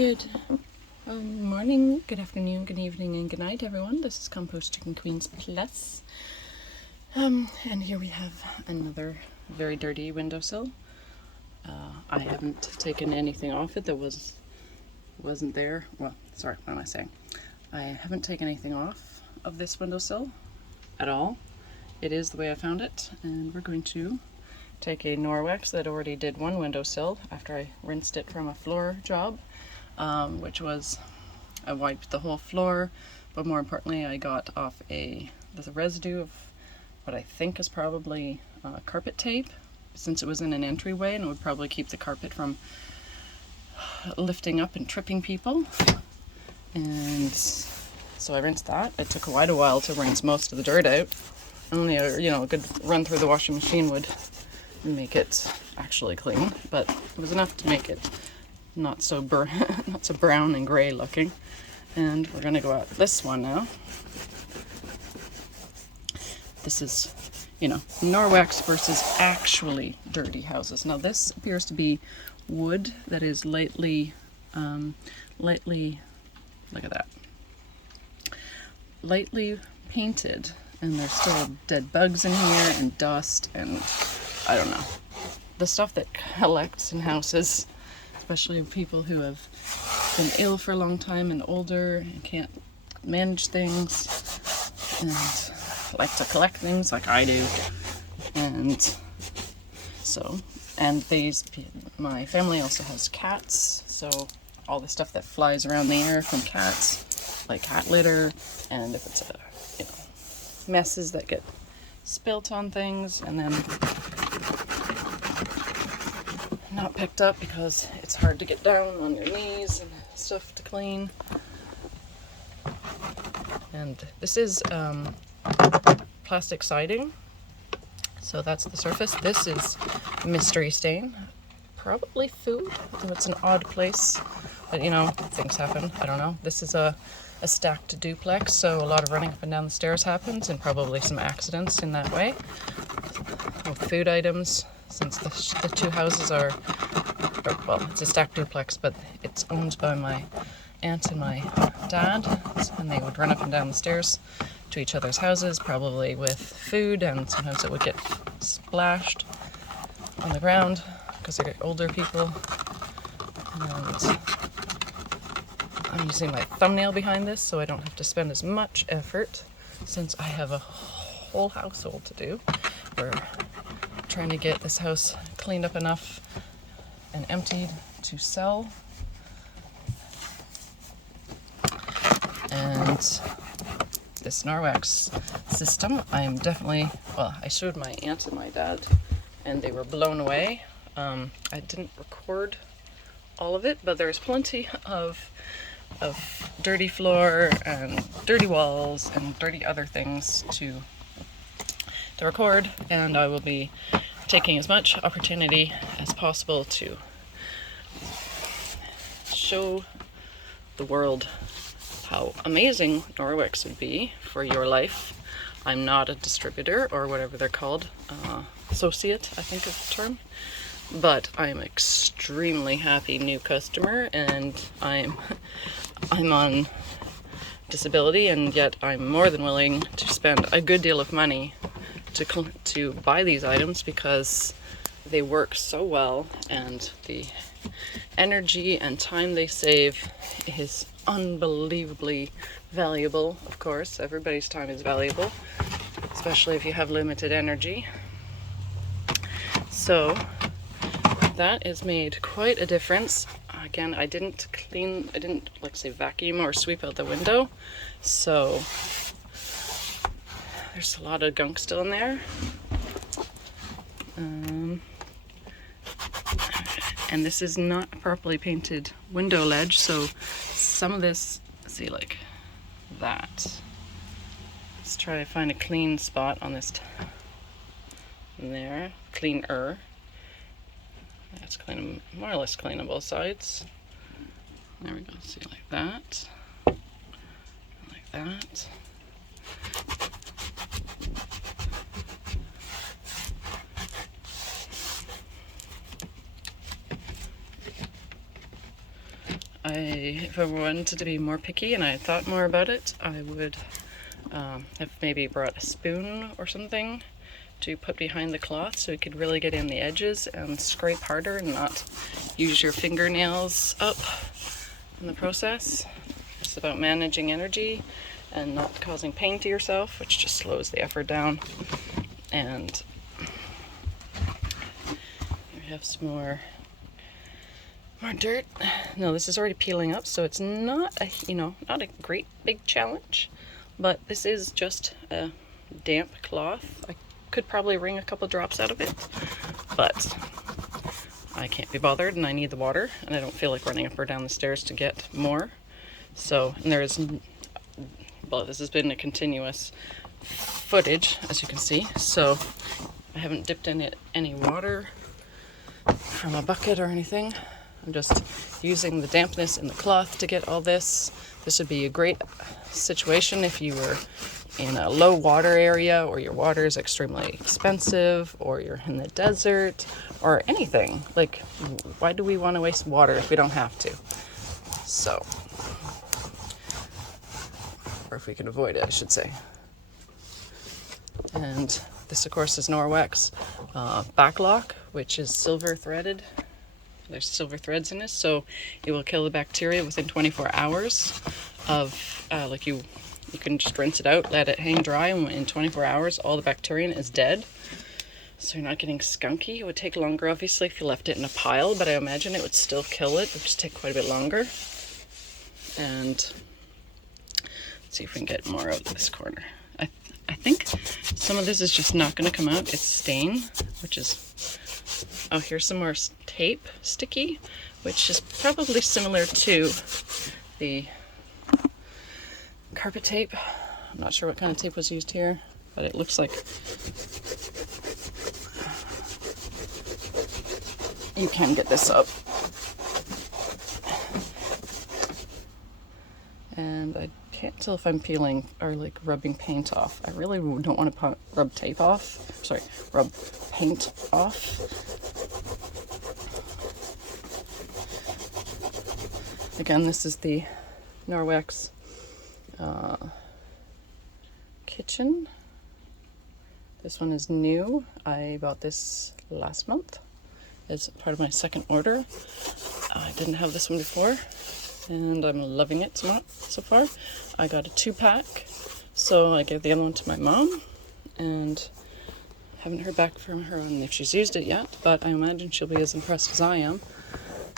Good morning, good afternoon, good evening, and good night, everyone. This is Compost Chicken Queens Plus. And here we have another very dirty windowsill. I haven't taken anything off it that wasn't there. Well, sorry, what am I saying? I haven't taken anything off of this windowsill at all. It is the way I found it, and we're going to take a Norwex that already did one windowsill after I rinsed it from a floor job, which was, I wiped the whole floor, but more importantly I got off the residue of what I think is probably carpet tape, since it was in an entryway and it would probably keep the carpet from lifting up and tripping people. And so I rinsed that. It took quite a while to rinse most of the dirt out. Only a good run through the washing machine would make it actually clean, but it was enough to make it not so brown and gray looking. And we're gonna go out this one now. This is, Norwex versus actually dirty houses. Now this appears to be wood that is lightly, look at that, lightly painted, and there's still dead bugs in here and dust and I don't know. The stuff that collects in houses, especially people who have been ill for a long time and older and can't manage things and like to collect things like I do. And my family also has cats, so all the stuff that flies around the air from cats, like cat litter, and if it's messes that get spilt on things and then not picked up because it's hard to get down on your knees and stuff to clean. And this is plastic siding, so that's the surface. This is mystery stain, probably food, though it's an odd place, but things happen. I don't know. This is a stacked duplex, so a lot of running up and down the stairs happens, and probably some accidents in that way. With food items, since the two houses it's a stacked duplex, but it's owned by my aunt and my dad, and they would run up and down the stairs to each other's houses, probably with food, and sometimes it would get splashed on the ground because they're older people. And I'm using my thumbnail behind this so I don't have to spend as much effort, since I have a whole household to do. We're trying to get this house cleaned up enough and emptied to sell. And this Norwex system, I showed my aunt and my dad and they were blown away. I didn't record all of it, but there's plenty of dirty floor and dirty walls and dirty other things to record, and I will be taking as much opportunity as possible to show the world how amazing Norwex would be for your life. I'm not a distributor or whatever they're called, associate I think is the term, but I'm an extremely happy new customer, and I'm on disability, and yet I'm more than willing to spend a good deal of money to buy these items because they work so well, and the energy and time they save is unbelievably valuable. Of course, everybody's time is valuable, especially if you have limited energy. So that has made quite a difference. Again, I didn't vacuum or sweep out the window, so there's a lot of gunk still in there. And this is not a properly painted window ledge, so some of this, see, like that. Let's try to find a clean spot on this. There, cleaner. That's clean, more or less clean on both sides. There we go. See, like that, like that. if I wanted to be more picky and I thought more about it, I would have maybe brought a spoon or something to put behind the cloth so you could really get in the edges and scrape harder and not use your fingernails up in the process. It's about managing energy and not causing pain to yourself, which just slows the effort down. And we have some more dirt. No, this is already peeling up, so it's not not a great big challenge, but this is just a damp cloth. I could probably wring a couple drops out of it, but I can't be bothered and I need the water and I don't feel like running up or down the stairs to get more. So, and there is, well, this has been a continuous footage, as you can see, so I haven't dipped in it any water from a bucket or anything. I'm just using the dampness in the cloth to get all this. This would be a great situation if you were in a low water area, or your water is extremely expensive, or you're in the desert, or anything. Like, why do we want to waste water if we don't have to? So, or if we can avoid it, I should say. And this, of course, is Norwex backlock, which is silver threaded. There's silver threads in this, so it will kill the bacteria within 24 hours of, you can just rinse it out, let it hang dry, and in 24 hours, all the bacteria is dead. So you're not getting skunky. It would take longer, obviously, if you left it in a pile, but I imagine it would still kill it. It would just take quite a bit longer. And let's see if we can get more out of this corner. I think some of this is just not going to come out. It's stain, which is, oh, here's some more tape, sticky, which is probably similar to the carpet tape. I'm not sure what kind of tape was used here, but it looks like you can get this up. And I can't tell if I'm peeling or like rubbing paint off. I really don't want to rub tape off. Sorry, rub paint off. Again, this is the Norwex kitchen. This one is new. I bought this last month as part of my second order. I didn't have this one before, and I'm loving it so far. I got a 2-pack, so I gave the other one to my mom, and haven't heard back from her on if she's used it yet, but I imagine she'll be as impressed as I am.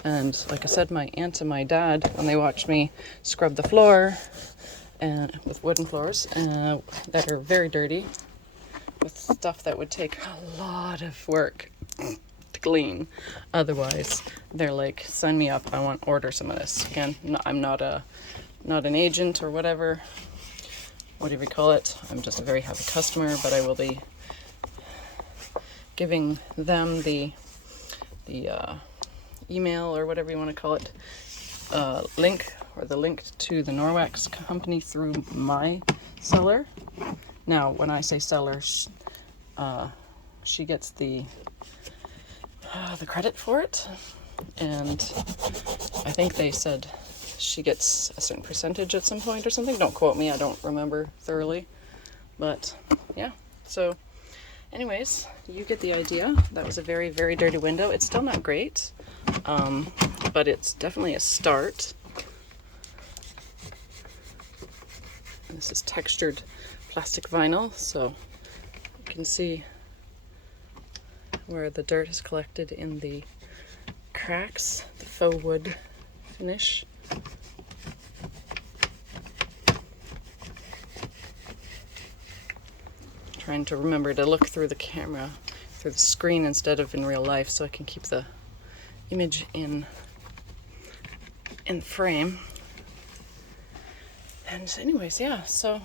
And like I said, my aunt and my dad, when they watched me scrub the floor and with wooden floors that are very dirty, with stuff that would take a lot of work to clean otherwise, they're like, sign me up, I want to order some of this. Again, I'm not an agent or whatever you call it. I'm just a very happy customer, but I will be giving them the email or whatever you want to call it, link, or the link to the Norwex company through my seller. Now, when I say seller, she gets the credit for it, and I think they said she gets a certain percentage at some point or something. Don't quote me, I don't remember thoroughly, but yeah. So anyways, you get the idea. That was a very, very dirty window. It's still not great, but it's definitely a start. And this is textured plastic vinyl, so you can see where the dirt is collected in the cracks, the faux wood finish. Trying to remember to look through the camera, through the screen instead of in real life, so I can keep the image in frame. And anyways, yeah, so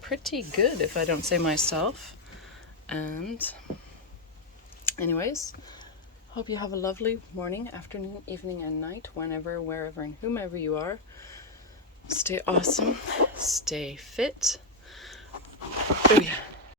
pretty good if I don't say myself. And anyways, hope you have a lovely morning, afternoon, evening, and night, whenever, wherever, and whomever you are. Stay awesome, stay fit. Booyah.